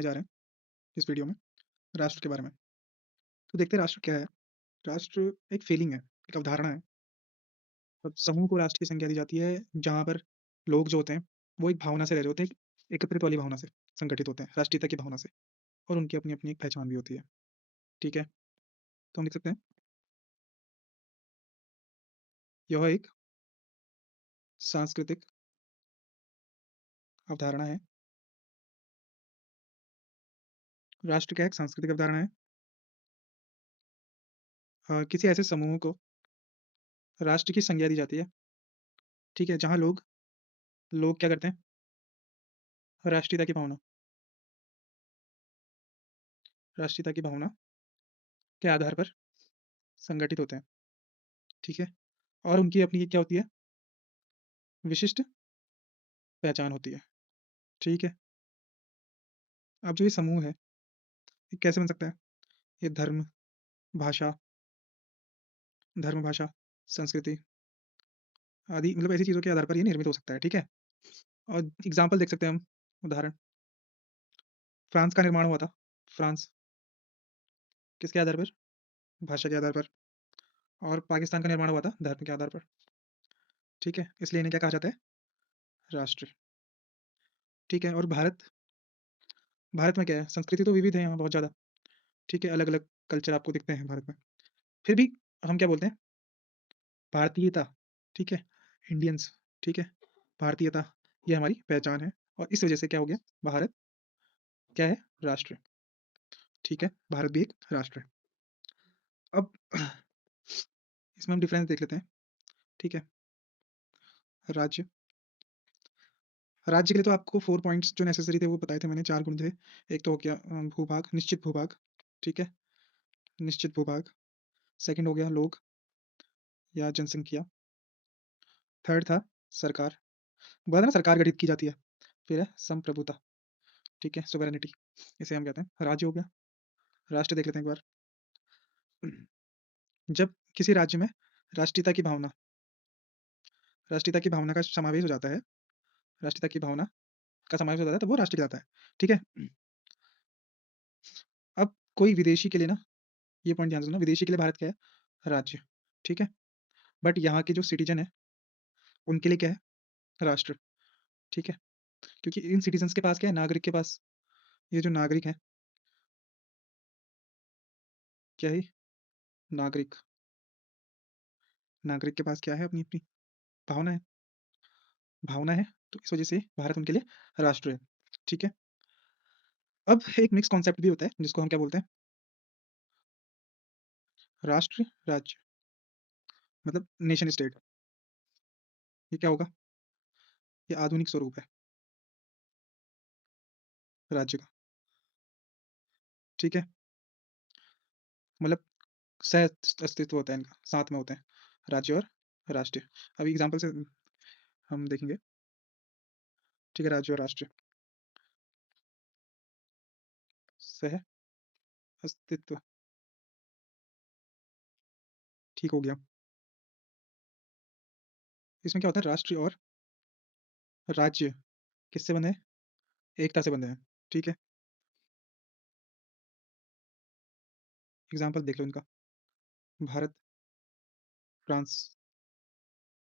बताने जा रहे हैं इस वीडियो में राष्ट्र के बारे में। तो देखते हैं राष्ट्र क्या है? राष्ट्र एक फीलिंग है, एक अवधारणा है। और समूह को राष्ट्र की संज्ञा दी जाती है, जहाँ पर लोग जो होते हैं, वो एक भावना से रह रहे होते हैं, एकत्रित वाली भावना से संगठित होते हैं, राष्ट्रीयता की भावना से और उनकी अपनी-अपनी एक पहचान भी होती है। ठीक है? तो हम लिख सकते हैं, यह एक सांस्कृतिक अवधारणा है। राष्ट्र क्या है? एक सांस्कृतिक अवधारणा है। किसी ऐसे समूह को राष्ट्र की संज्ञा दी जाती है, ठीक है? जहाँ लोग लोग क्या करते हैं? राष्ट्रीयता की भावना राष्ट्रीयता की भावना के आधार पर संगठित होते हैं, ठीक है? और उनकी अपनी क्या होती है? विशिष्ट पहचान होती है, ठीक है? अब जो ये समूह है, ये कैसे बन सकता है? ये धर्म, भाषा, संस्कृति आदि मतलब ऐसी चीज़ों के आधार पर ये निर्मित हो सकता है, ठीक है? और एग्ज़ाम्पल देख सकते हैं हम, उदाहरण फ्रांस का निर्माण हुआ था। फ्रांस किसके आधार पर? भाषा के आधार पर। और पाकिस्तान का निर्माण हुआ था धर्म के आधार पर, ठीक है? इसलिए इन्हें क्या कहा जाता है? राष्ट्र, ठीक है? और भारत में क्या है? संस्कृति तो विविध है यहाँ बहुत ज़्यादा, ठीक है? अलग-अलग कल्चर आपको दिखते हैं भारत में। फिर भी हम क्या बोलते हैं? भारतीयता, ठीक है? इंडियंस, ठीक है? भारतीयता, ये हमारी पहचान है और इस वजह से क्या हो गया? भारत क्या है? राष्ट्र, ठीक है? भारत भी एक राष्ट्र है। अब इसमें हम डिफरेंस देख लेते हैं, ठीक है? राज्य राज्य के लिए तो आपको 4 पॉइंट्स जो नेसेसरी थे वो बताए थे मैंने, 4 गुण थे। एक तो हो गया भूभाग, निश्चित भूभाग, ठीक है? निश्चित भूभाग। सेकंड हो गया लोग या जनसंख्या। थर्ड था सरकार, बोला था ना सरकार गठित की जाती है। फिर है संप्रभुता, ठीक है? सोवेरेनिटी, इसे हम कहते हैं। राज्य हो गया, राष्ट्र देख लेते हैं एक बार। जब किसी राज्य में राष्ट्रीयता की भावना राष्ट्रीयता की भावना का समावेश हो जाता है, राष्ट्रीयता की भावना का समावेश हो जाता है, तब वो राष्ट्र कहलाता है, ठीक है? अब कोई विदेशी के लिए ना, ये पॉइंट ध्यान से सुनना, विदेशी के लिए भारत क्या है? राज्य, ठीक है? बट यहाँ के जो सिटीज़न हैं, उनके लिए क्या है? राष्ट्र, ठीक है? क्योंकि इन सिटीज़न्स के पास क्या है? नागरिक के पास, ये जो नागरिक हैं, क्या है? नागरिक, नागरिक के पास क्या है? अपनी-अपनी भावना है, तो इस वजह से भारत उनके लिए राष्ट्र है, ठीक है? अब एक मिक्स कॉन्सेप्ट भी होता है, जिसको हम क्या बोलते हैं? राष्ट्र, राज्य, मतलब नेशन स्टेट। ये क्या होगा? ये आधुनिक स्वरूप है राज्य का, ठीक है? मतलब सह अस्तित्व होता है इनका, साथ में होते हैं, राज्य और राष्ट्र। अभी एग्ज़ाम्पल से हम देखेंगे, ठीक है? राज्य और राष्ट्र, सह अस्तित्व, ठीक हो गया। इसमें क्या होता है? राष्ट्र और राज्य किससे बंधे हैं? एकता से बंधे हैं, ठीक है? एग्ज़ाम्पल देख लो इनका, भारत, फ्रांस,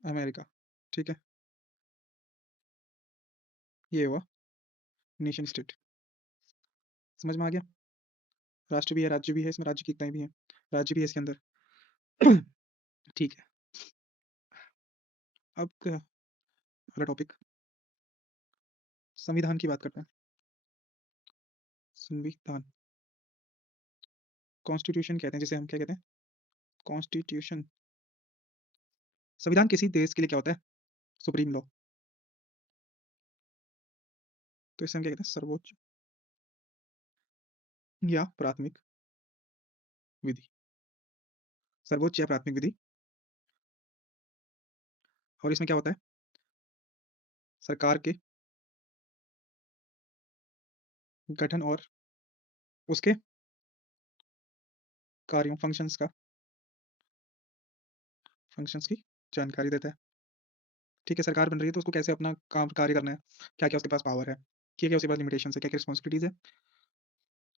अमेरिका, ठीक है? ये हुआ नेशन स्टेट, समझ में आ गया? राष्ट्र भी है, राज्य भी है, इसमें राज्य की एकताएँ भी हैं, राज्य भी है इसके अंदर, ठीक है। अब अगला टॉपिक संविधान की बात करते हैं। संविधान, कॉन्स्टिट्यूशन कहते हैं जिसे हम क्या कहते हैं? कॉन्स्टिट्यूशन। संविधान किसी देश के लिए क्या होता है? Supreme law. तो इसे हम क्या कहते हैं? सर्वोच्च या प्राथमिक विधि। सर्वोच्च या प्राथमिक विधि। और इसमें क्या होता है? सरकार के गठन और उसके कार्यों, फंक्शंस की जानकारी देता है। ठीक है, सरकार बन रही है तो उसको कैसे अपना काम कार्य करना है, क्या-क्या उसके पास पावर है, क्या-क्या उसके पास लिमिटेशंस है, क्या-क्या रिस्पॉन्सिबिलिटीज़ है,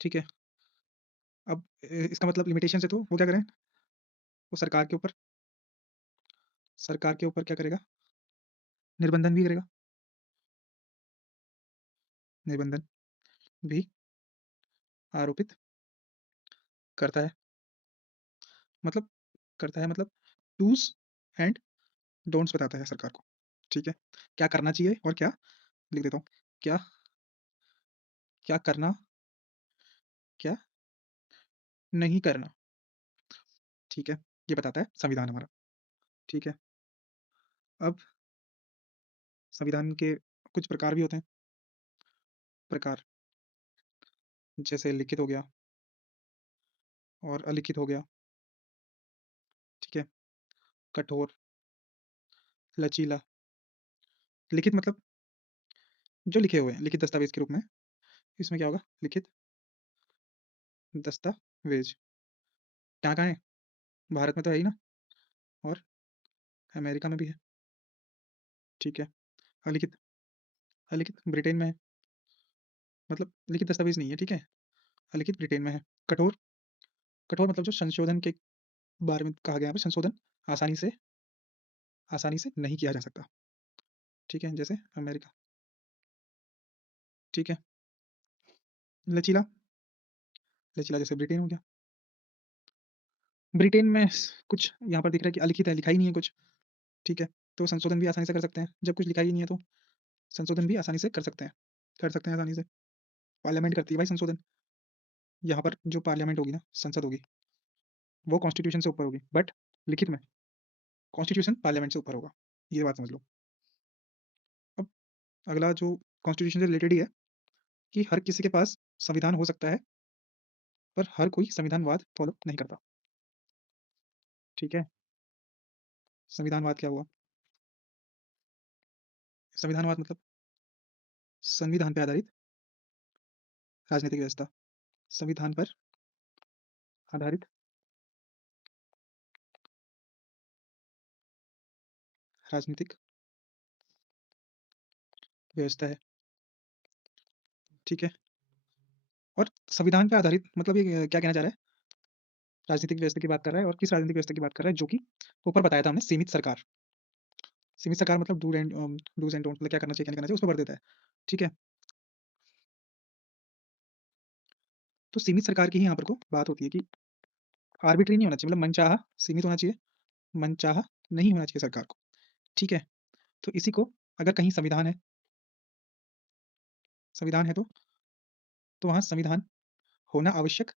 ठीक है? अब इसका मतलब लिमिटेशन से तो वो क्या करें, वो सरकार के ऊपर क्या करेगा? निर्बंधन भी करेगा, निर्बंधन भी आरोपित करता है। मतलब करता है मतलब डूज़ एंड डोंट्स बताता है सरकार को, ठीक है? क्या करना चाहिए और क्या लिख देता हूँ, क्या क्या करना, क्या नहीं करना, ठीक है? ये बताता है संविधान हमारा, ठीक है? अब संविधान के कुछ प्रकार भी होते हैं, प्रकार जैसे लिखित हो गया और अलिखित हो गया, ठीक है? कठोर, लचीला, लिखित मतलब जो लिखे हुए हैं, लिखित दस्तावेज़ के रूप में, इसमें क्या होगा? लिखित दस्तावेज़, कहाँ-कहाँ है? भारत में तो है ही ना और अमेरिका में भी है, ठीक है? अलिखित अलिखित ब्रिटेन में है, मतलब लिखित दस्तावेज़ नहीं है, ठीक है? अलिखित ब्रिटेन में है। कठोर कठोर मतलब जो संशोधन के बारे में कहा गया है, संशोधन आसानी से आसानी से नहीं किया जा सकता, ठीक है? जैसे अमेरिका, ठीक है? लचीला लचीला जैसे ब्रिटेन हो गया। ब्रिटेन में कुछ यहाँ पर दिख रहा है कि अलिखित है, लिखा ही नहीं है कुछ, ठीक है? तो संशोधन भी आसानी से कर सकते हैं। जब कुछ लिखा ही नहीं है तो संशोधन भी आसानी से कर सकते हैं आसानी से। पार्लियामेंट करती है भाई संशोधन। यहाँ पर जो पार्लियामेंट होगी ना, संसद होगी, वो कॉन्स्टिट्यूशन से ऊपर होगी, बट लिखित में कॉन्स्टिट्यूशन पार्लियामेंट से ऊपर होगा। ये बात समझ लो। अब अगला जो कॉन्स्टिट्यूशन से रिलेटेड ही है कि हर किसी के पास संविधान हो सकता है, पर हर कोई संविधानवाद फॉलो नहीं करता, ठीक है? संविधानवाद क्या हुआ? संविधानवाद मतलब संविधान पे आधारित राजनीतिक व्यवस्था। संविधान पर आधारित राजनीतिक व्यवस्था है, ठीक है? और संविधान पे आधारित मतलब ये क्या कहना चाह रहा है? राजनीतिक व्यवस्था की बात कर रहा है और किस राजनीतिक व्यवस्था की बात कर रहा है? जो कि ऊपर बताया था हमने सीमित सरकार। सीमित सरकार मतलब डूज़ एंड डोंट्स मतलब क्या करना चाहिए, क्या नहीं करना चाहिए, उसपे भर देता है, ठीक है? तो सीमित सरकार की ही यहाँ पर को बात होती है कि आर्बिट्री नहीं होना चाहिए, मतलब मनचाहा सीमित होना चाहिए, मनचाहा नहीं होना चाहिए सरकार को, ठीक है? तो इसी को अगर कहीं संविधान है तो वहाँ संविधान होना आवश्यक,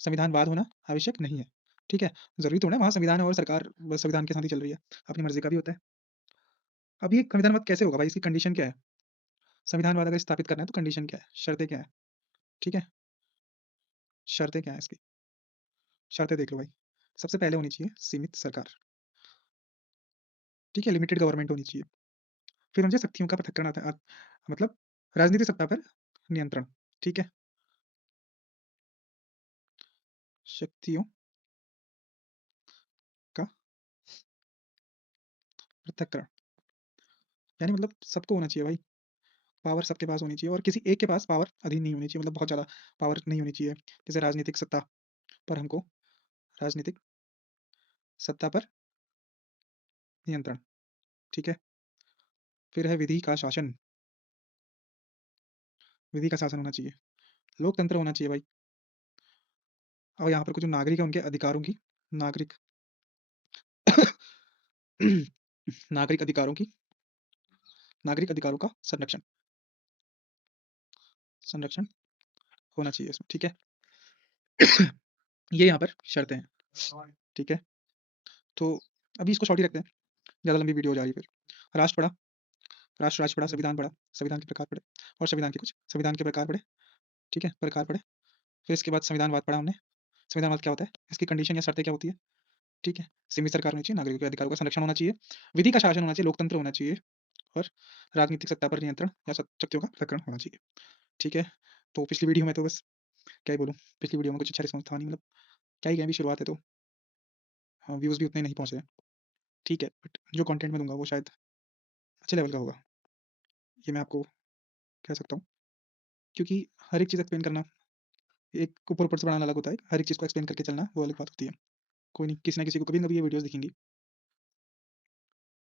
संविधानवाद होना आवश्यक नहीं है, ठीक है? ज़रूरी थोड़ी ना वहाँ संविधान है और सरकार बस संविधान के साथ ही चल रही है, अपनी मर्ज़ी का भी होता है। अब ये संविधानवाद कैसे होगा भाई, इसकी कंडीशन क्या है? संविधानवाद अगर स्थापित करना है तो कंडीशन क्या है? शर्तें क्या हैं? ठीक है? शर्तें क्या हैं इसकी? शर्तें देख लो भाई। सबसे पहले होनी चाहिए सीमित सरकार, ठीक है? लिमिटेड गवर्नमेंट होनी चाहिए। फिर उनसे शक्तियों का पृथक्करण आता है मतलब राजनीतिक सत्ता पर नियंत्रण, ठीक है? शक्तियों का पृथक्करण, यानी मतलब सबको होना चाहिए भाई, पावर सबके पास होनी चाहिए और किसी एक के पास पावर अधीन नहीं होनी चाहिए, मतलब बहुत ज़्यादा पावर नहीं होनी चाहिए। जैसे राजनीतिक सत्ता पर हमको राजनीतिक सत्ता पर नियंत्रण, ठीक है? फिर है विधि का शासन होना चाहिए, लोकतंत्र होना चाहिए भाई और यहाँ पर कुछ जो नागरिक हैं उनके अधिकारों की नागरिक नागरिक अधिकारों की नागरिक अधिकारों का संरक्षण होना चाहिए इसमें, ठीक है? ये यहाँ पर शर्तें हैं, ठीक है? तो अभी इसको शॉर्ट ही रखते हैं, ज़्यादा लंबी वीडियो हो जा रही है फिर। राष्ट्र पढ़ा, राज्य पढ़ा, संविधान पढ़ा, संविधान के प्रकार पढ़े और संविधान के प्रकार पढ़े, ठीक है? प्रकार पढ़े। फिर इसके बाद संविधानवाद पढ़ा हमने। संविधानवाद क्या होता है? इसकी कंडीशन या शर्तें क्या होती है? ठीक है? सीमित सरकार होनी चाहिए, नागरिकों के अधिकारों का संरक्षण होना चाहिए, विधि का शासन होना चाहिए, लोकतंत्र होना चाहिए और राजनीतिक सत्ता पर नियंत्रण या शक्तियों का प्रकरण होना चाहिए, ठीक है? तो पिछली वीडियो में तो बस क्या ही बोलूँ, पिछली वीडियो में कुछ अच्छा रिस्पॉन्स था नहीं, मतलब क्या ही कहें, अभी शुरुआत है तो व्यूज़ भी उतने नहीं पहुँच रहे हैं, ठीक है? बट जो कंटेंट मैं दूँगा वो शायद अच्छे लेवल का होगा, ये मैं आपको कह सकता हूँ, क्योंकि हर एक चीज़ एक्सप्लेन करना एक ऊपर-ऊपर से पढ़ाना अलग होता है, हर एक चीज़ को एक्सप्लेन करके चलना वो अलग बात होती है। कोई नहीं, किसी ना किसी को कभी ना कभी ये वीडियोज़ दिखेंगी।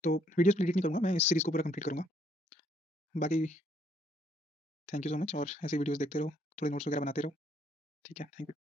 तो वीडियोज़ डिलीट नहीं करूँगा, मैं इस सीरीज़ को पूरा कंप्लीट करूँगा। बाकी थैंक यू सो मच और ऐसे वीडियोज़ देखते रहो, थोड़े नोट्स वगैरह बनाते रहो। ठीक है, थैंक यू।